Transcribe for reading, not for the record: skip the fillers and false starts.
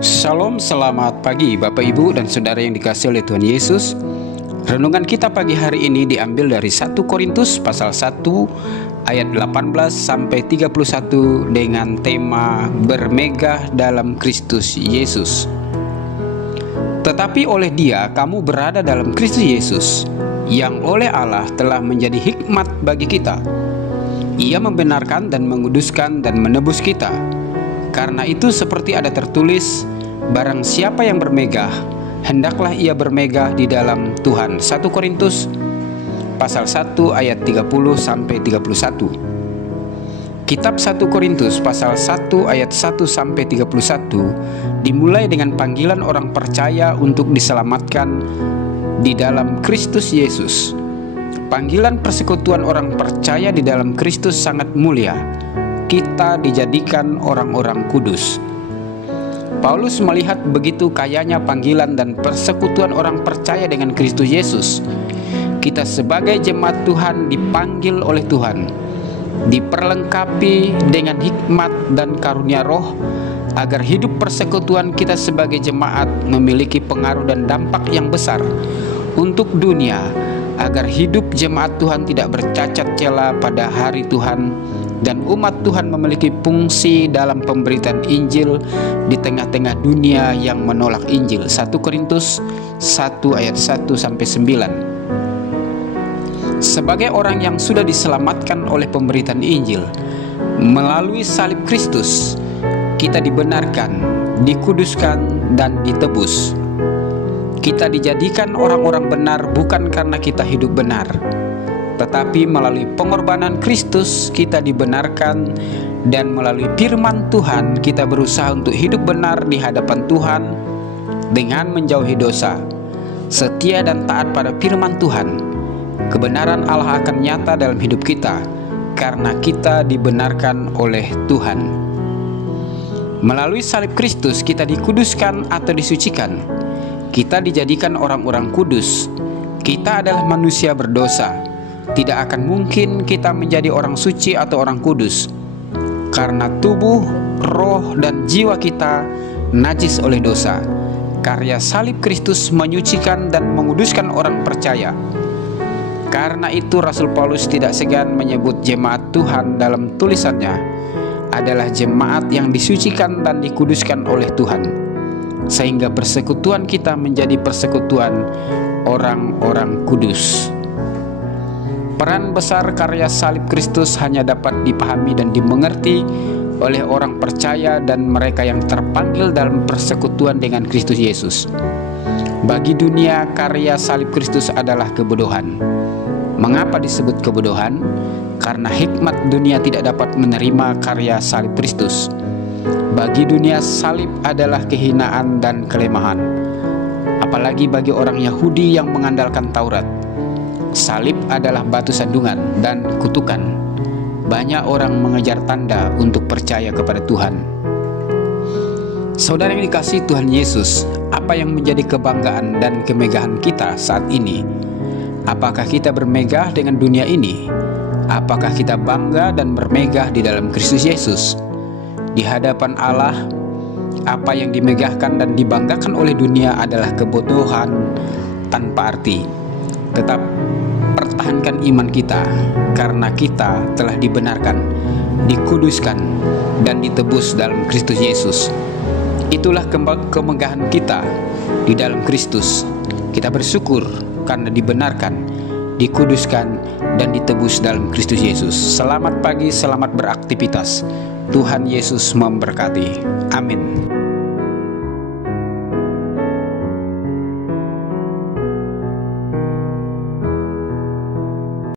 Shalom, selamat pagi Bapak Ibu dan Saudara yang dikasihi oleh Tuhan Yesus. Renungan kita pagi hari ini diambil dari 1 Korintus pasal 1 ayat 18 sampai 31 dengan tema bermegah dalam Kristus Yesus. Tetapi oleh Dia kamu berada dalam Kristus Yesus, yang oleh Allah telah menjadi hikmat bagi kita. Ia membenarkan dan menguduskan dan menebus kita. Karena itu seperti ada tertulis, barang siapa yang bermegah, hendaklah ia bermegah di dalam Tuhan. 1 Korintus pasal 1 ayat 30 sampai 31. Kitab 1 Korintus pasal 1 ayat 1 sampai 31 dimulai dengan panggilan orang percaya untuk diselamatkan di dalam Kristus Yesus. Panggilan persekutuan orang percaya di dalam Kristus sangat mulia. Kita dijadikan orang-orang kudus. Paulus melihat begitu kayanya panggilan dan persekutuan orang percaya dengan Kristus Yesus. Kita sebagai jemaat Tuhan dipanggil oleh Tuhan, diperlengkapi dengan hikmat dan karunia roh, agar hidup persekutuan kita sebagai jemaat memiliki pengaruh dan dampak yang besar untuk dunia, agar hidup jemaat Tuhan tidak bercacat cela pada hari Tuhan, dan umat Tuhan memiliki fungsi dalam pemberitaan Injil di tengah-tengah dunia yang menolak Injil. 1 Korintus 1 ayat 1 sampai 9. Sebagai orang yang sudah diselamatkan oleh pemberitaan Injil melalui salib Kristus, kita dibenarkan, dikuduskan, dan ditebus. Kita dijadikan orang-orang benar bukan karena kita hidup benar, tetapi melalui pengorbanan Kristus kita dibenarkan, dan melalui firman Tuhan kita berusaha untuk hidup benar di hadapan Tuhan dengan menjauhi dosa, setia dan taat pada firman Tuhan. Kebenaran Allah akan nyata dalam hidup kita karena kita dibenarkan oleh Tuhan. Melalui salib Kristus kita dikuduskan atau disucikan. Kita dijadikan orang-orang kudus. Kita adalah manusia berdosa. Tidak akan mungkin kita menjadi orang suci atau orang kudus, karena tubuh, roh, dan jiwa kita najis oleh dosa. Karya salib Kristus menyucikan dan menguduskan orang percaya. Karena itu Rasul Paulus tidak segan menyebut jemaat Tuhan dalam tulisannya adalah jemaat yang disucikan dan dikuduskan oleh Tuhan, sehingga persekutuan kita menjadi persekutuan orang-orang kudus. Peran besar karya salib Kristus hanya dapat dipahami dan dimengerti oleh orang percaya dan mereka yang terpanggil dalam persekutuan dengan Kristus Yesus. Bagi dunia, karya salib Kristus adalah kebodohan. Mengapa disebut kebodohan? Karena hikmat dunia tidak dapat menerima karya salib Kristus. Bagi dunia, salib adalah kehinaan dan kelemahan. Apalagi bagi orang Yahudi yang mengandalkan Taurat, salib adalah batu sandungan dan kutukan. Banyak orang mengejar tanda untuk percaya kepada Tuhan. Saudara yang dikasihi Tuhan Yesus, apa yang menjadi kebanggaan dan kemegahan kita saat ini? Apakah kita bermegah dengan dunia ini? Apakah kita bangga dan bermegah di dalam Kristus Yesus? Di hadapan Allah, apa yang dimegahkan dan dibanggakan oleh dunia adalah kebodohan tanpa arti. Tetap pertahankan iman kita, karena kita telah dibenarkan, dikuduskan, dan ditebus dalam Kristus Yesus. Itulah kemegahan kita di dalam Kristus. Kita bersyukur karena dibenarkan, dikuduskan, dan ditebus dalam Kristus Yesus. Selamat pagi, selamat beraktivitas. Tuhan Yesus memberkati. Amin.